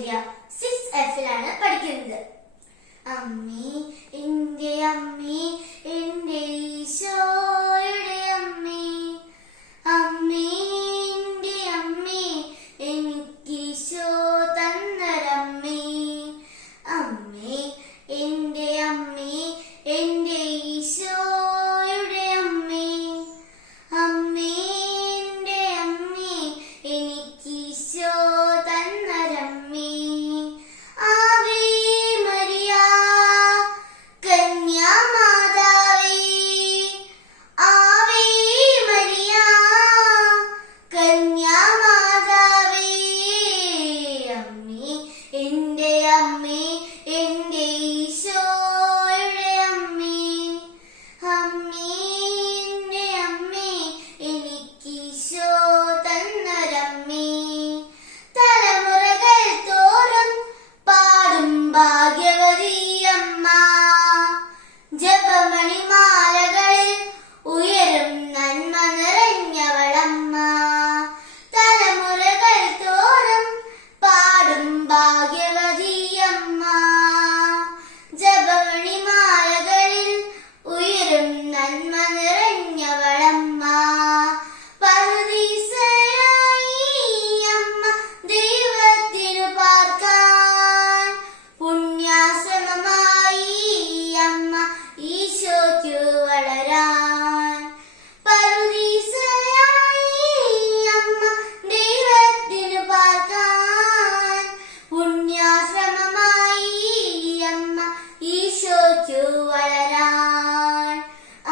ഐശ്വര്യ 6Fലാണ് പഠിക്കുന്നത്. അമ്മേ എന്റെ അമ്മേ, എന്റെ ഈശോയുടെ അമ്മേ, അമ്മേ എന്റെ അമ്മേ, എനിക്കീശോ തന്നൊരമ്മേ. അമ്മേ എന്റെ അമ്മേ, എന്റെ ഈശോയുടെ അമ്മേ, അമ്മേ എന്റെ അമ്മേ, എനിക്കീശോ തന്നൊരമ്മേ. ആവേ മരിയ കന്യാമാതാവേ, ആവേ മരിയ കന്യാമാതാവേ. അമ്മേ എന്റെ അമ്മേ, എന്റെ ഈശോയുടെ അമ്മേ, അമ്മേ എന്റെ അമ്മേ, എനിക്കീശോ തന്നൊരമ്മേ. തലമുറകൾ തോറും പാടും ഭാഗ്യവതിയമ്മ, ജപമണിമാലകളിൽ ഉയരും നന്മ നിറഞ്ഞവളമ്മ. തലമുറകൾ തോറും പാടും ഭാഗ്യവതിയമ്മ, ജപമണിമാലകളിൽ ഉയരും നന്മ നിറഞ്ഞവളമ്മ. പറുദീസയായി അമ്മ ദൈവത്തിനു പാർക്കാൻ, പുണ്യാശ്രമമായി അമ്മ ഈശോയ്ക്കു വളരാൻ. പറുദീസയായി അമ്മ ദൈവത്തിനു പാർക്കാൻ, പുണ്യാശ്രമമായി അമ്മ ഈശോയ്ക്കു വളരാൻ.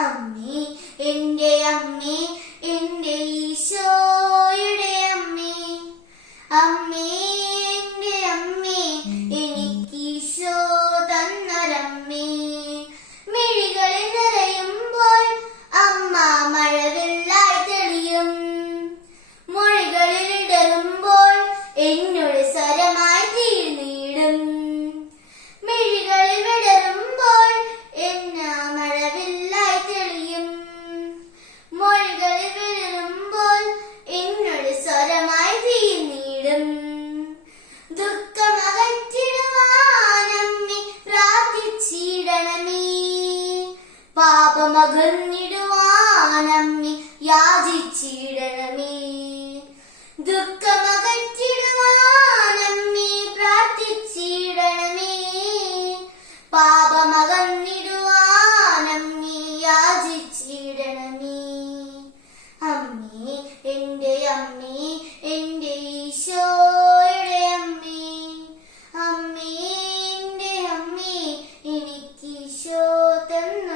അമ്മേ എന്റെ അമ്മേ, എന്റെ ഈശോയുടെ അമ്മേ, അമ്മേ എന്റെ അമ്മേ, എനിക്കീശോ തന്നൊരമ്മേ. മിഴികളിൽ നിറയുമ്പോൾ അമ്മ മഴവില്ലായി തെളിയും, മൊഴികളിൽ ഇടറുമ്പോൾ എന്നോട് സ്വരമായി തീർന്നിടും. മിഴികളിൽ വിടരുമ്പോൾ എന്ന മഴവില്ലായി തെളിയും, മൊഴികളിൽ വിടരുമ്പോൾ എന്നോട് സ്വരമായി തീർന്നിടും. ദുഃഖമകറ്റിടുവാനമ്മേ പ്രാർത്ഥിച്ചിടണമേ, പാപമകന്നിടുവാനമ്മേ യാചിച്ചിടണമേ. ദുഃഖമകറ്റിടുവാനമ്മേ പ്രാർത്ഥിച്ചിടണമേ, പാപമകന്നിടുവാനമ്മേ യാചിച്ചിടണമേ. അമ്മേ എന്റെ അമ്മേ, എന്റെ ഈശോയുടെ അമ്മേ, അമ്മേ എന്റെ അമ്മേ, എനിക്കീശോ തന്ന